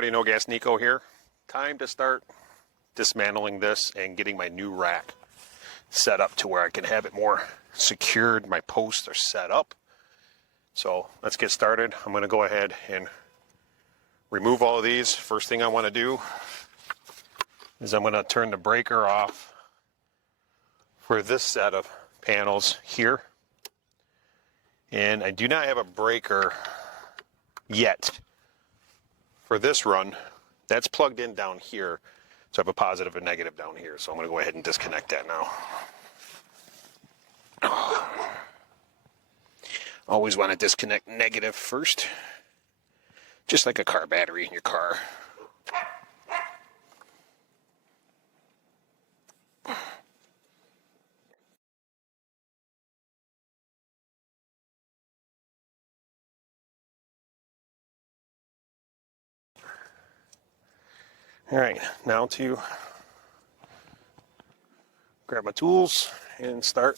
everybody, No Gas Nico here. Time to start dismantling this and getting my new rack set up to where I can have it more secured. My posts are set up. So let's get started. I'm going to go ahead and remove all of these. First thing I want to do is I'm going to turn the breaker off for this set of panels here. And I do not have a breaker yet for this run. That's plugged in down here. So I have a positive and negative down here. So I'm going to go ahead and disconnect that now. Always want to disconnect negative first. Just like a car battery in your car. All right, now to grab my tools and start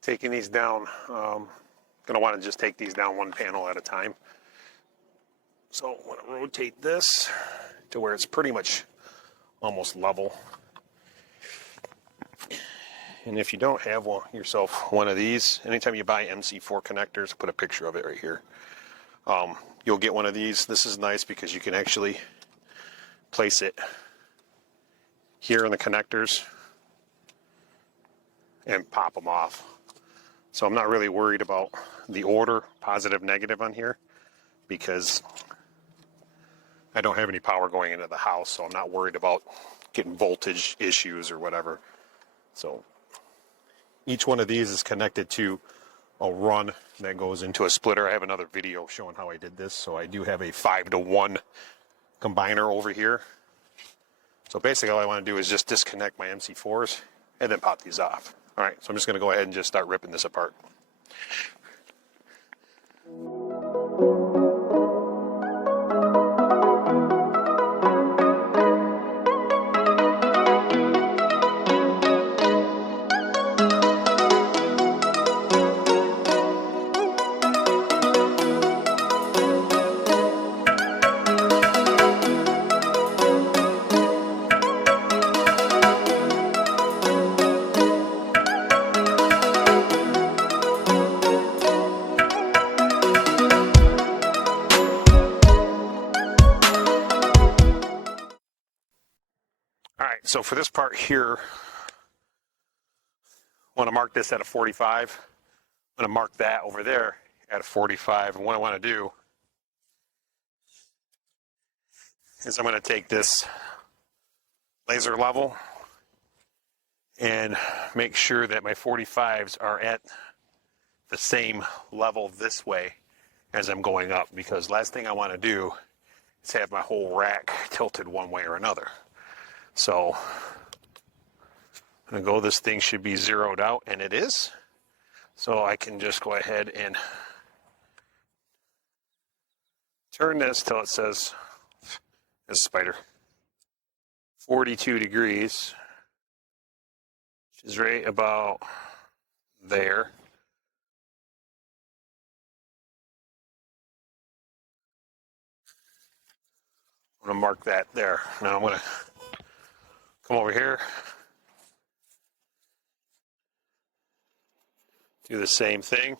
taking these down. Going to want to just take these down one panel at a time. So I'm going to rotate this to where it's pretty much almost level. And if you don't have yourself one of these, anytime you buy MC4 connectors, put a picture of it right here. You'll get one of these. This is nice because you can actually place it here in the connectors and pop them off. So I'm not really worried about the order, positive, negative on here, because I don't have any power going into the house, so I'm not worried about getting voltage issues or whatever. So each one of these is connected to a run that goes into a splitter. I have another video showing how I did this. So I do have a 5-to-1 combiner over here. So basically all I want to do is just disconnect my MC4s and then pop these off. All right, so I'm just going to go ahead and just start ripping this apart. All right, so for this part here, I want to mark this at a 45. I'm going to mark that over there at a 45. And what I want to do is I'm going to take this laser level and make sure that my 45s are at the same level this way as I'm going up, because last thing I want to do is have my whole rack tilted one way or another. So I'm going to go, this thing should be zeroed out, and it is. So I can just go ahead and turn this till it says, this spider, 42 degrees, which is right about there. I'm going to mark that there. Now I'm going to come over here, do the same thing.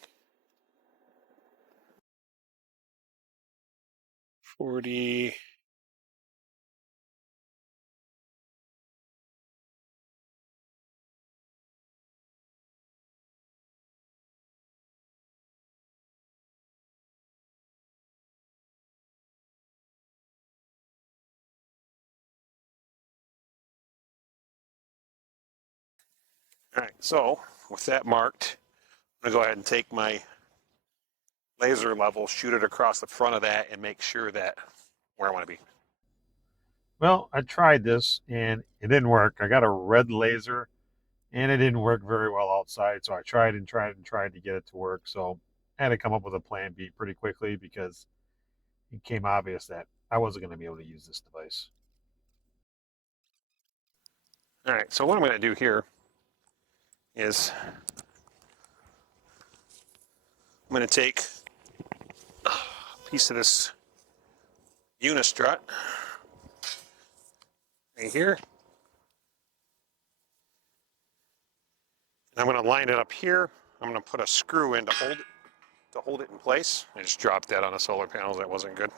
40. All right, so with that marked, I'm going to go ahead and take my laser level, shoot it across the front of that, and make sure that where I want to be. Well, I tried this and it didn't work. I got a red laser and it didn't work very well outside. So I tried and tried and tried to get it to work. So I had to come up with a plan B pretty quickly because it became obvious that I wasn't going to be able to use this device. All right, so what I'm going to do here is I'm going to take a piece of this unistrut right here. And I'm going to line it up here. I'm going to put a screw in to hold it in place. I just dropped that on the solar panels. That wasn't good.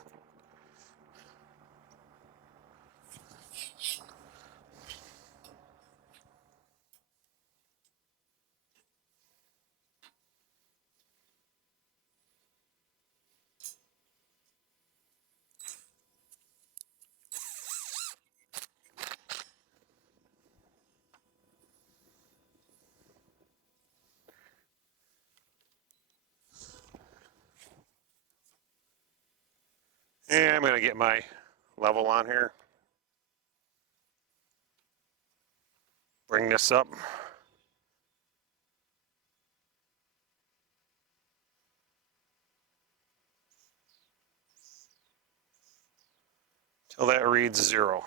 And I'm going to get my level on here. Bring this up. Till that reads 0.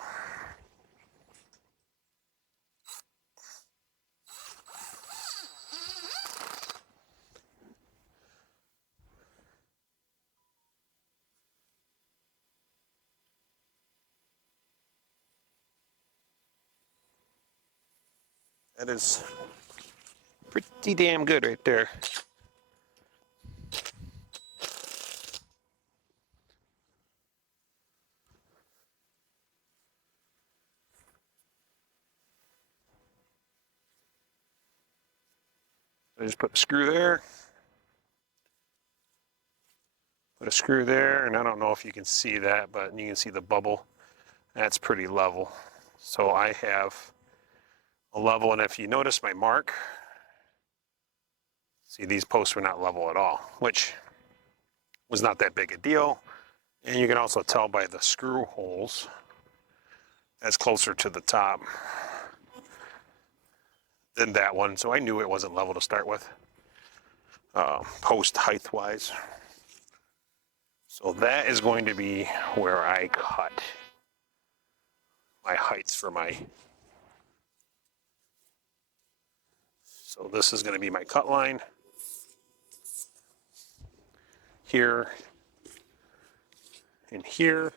That is pretty damn good right there. I just put a screw there. Put a screw there, and I don't know if you can see that, but you can see the bubble. That's pretty level. So I have a level, and if you notice my mark, see these posts were not level at all, which was not that big a deal. And you can also tell by the screw holes that's closer to the top than that one. So I knew it wasn't level to start with, post height wise. So that is going to be where I cut my heights for my, so this is going to be my cut line here and here.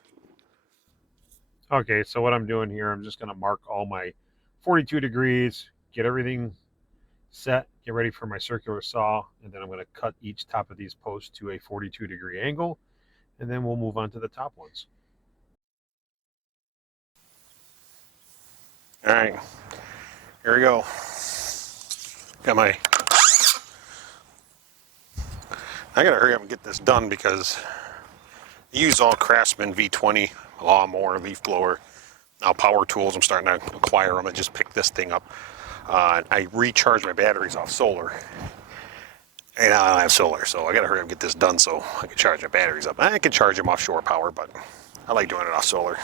Okay, so what I'm doing here, I'm just going to mark all my 42 degrees, get everything set, get ready for my circular saw, and then I'm going to cut each top of these posts to a 42-degree angle, and then we'll move on to the top ones. All right, here we go. Got my, I gotta hurry up and get this done because I use all Craftsman V20 lawnmower, leaf blower, now power tools. I'm starting to acquire them. I just picked this thing up. I recharge my batteries off solar, and I don't have solar, so I gotta hurry up and get this done so I can charge my batteries up. I can charge them off shore power, but I like doing it off solar.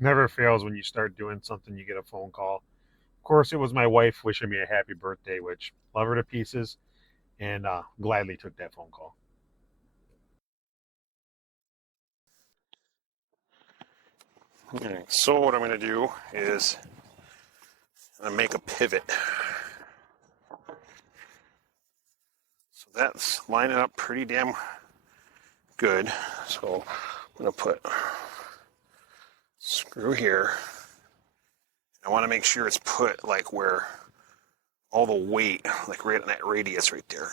Never fails when you start doing something, you get a phone call. Of course, it was my wife wishing me a happy birthday, which love her to pieces, and gladly took that phone call. Okay, so what I'm gonna do is I'm gonna make a pivot. So that's lining up pretty damn good. So I'm gonna put screw here. I want to make sure it's put like where all the weight, like right in that radius right there.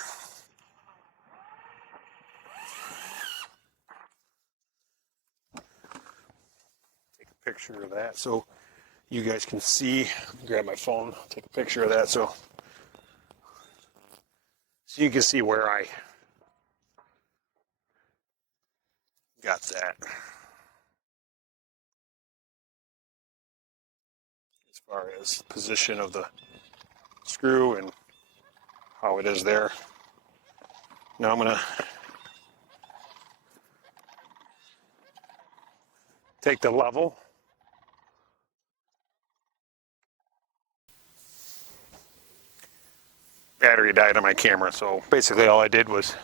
Take a picture of that so you guys can see. Grab my phone, take a picture of that so you can see where I got that. As far as position of the screw and how it is there. Now I'm gonna take the level. Battery died on my camera, so basically all I did was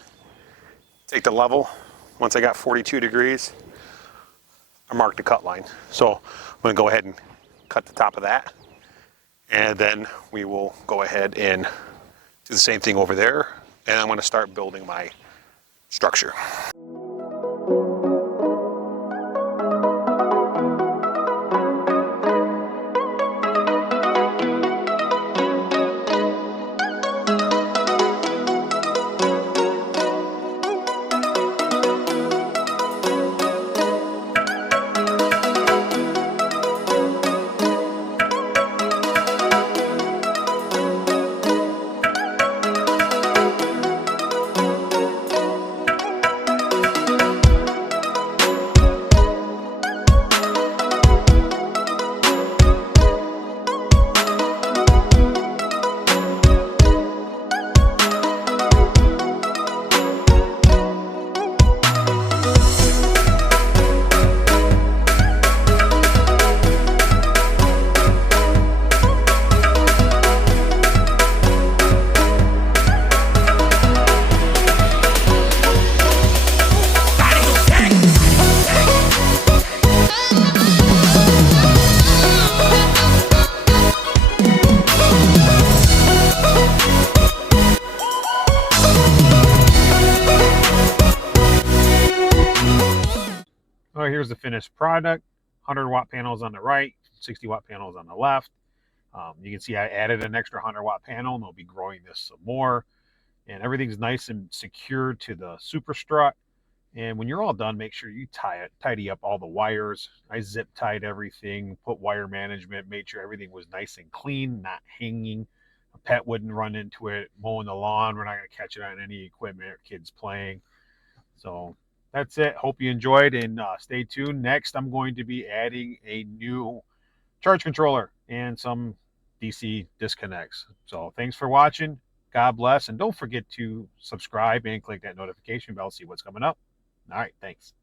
take the level. Once I got 42 degrees, I marked the cut line. So I'm gonna go ahead and cut the top of that, and then we will go ahead and do the same thing over there, and I'm gonna start building my structure. finished product. 100-watt panels on the right, 60-watt panels on the left. You can see I added an extra 100-watt panel, and they'll be growing this some more. And everything's nice and secure to the super strut. And when you're all done, make sure you tidy up all the wires. I zip tied everything, put wire management, made sure everything was nice and clean, not hanging. A pet wouldn't run into it. Mowing the lawn, we're not going to catch it on any equipment or kids playing. So that's it. Hope you enjoyed, and stay tuned. Next, I'm going to be adding a new charge controller and some DC disconnects. So thanks for watching. God bless. And don't forget to subscribe and click that notification bell, see what's coming up. All right. Thanks.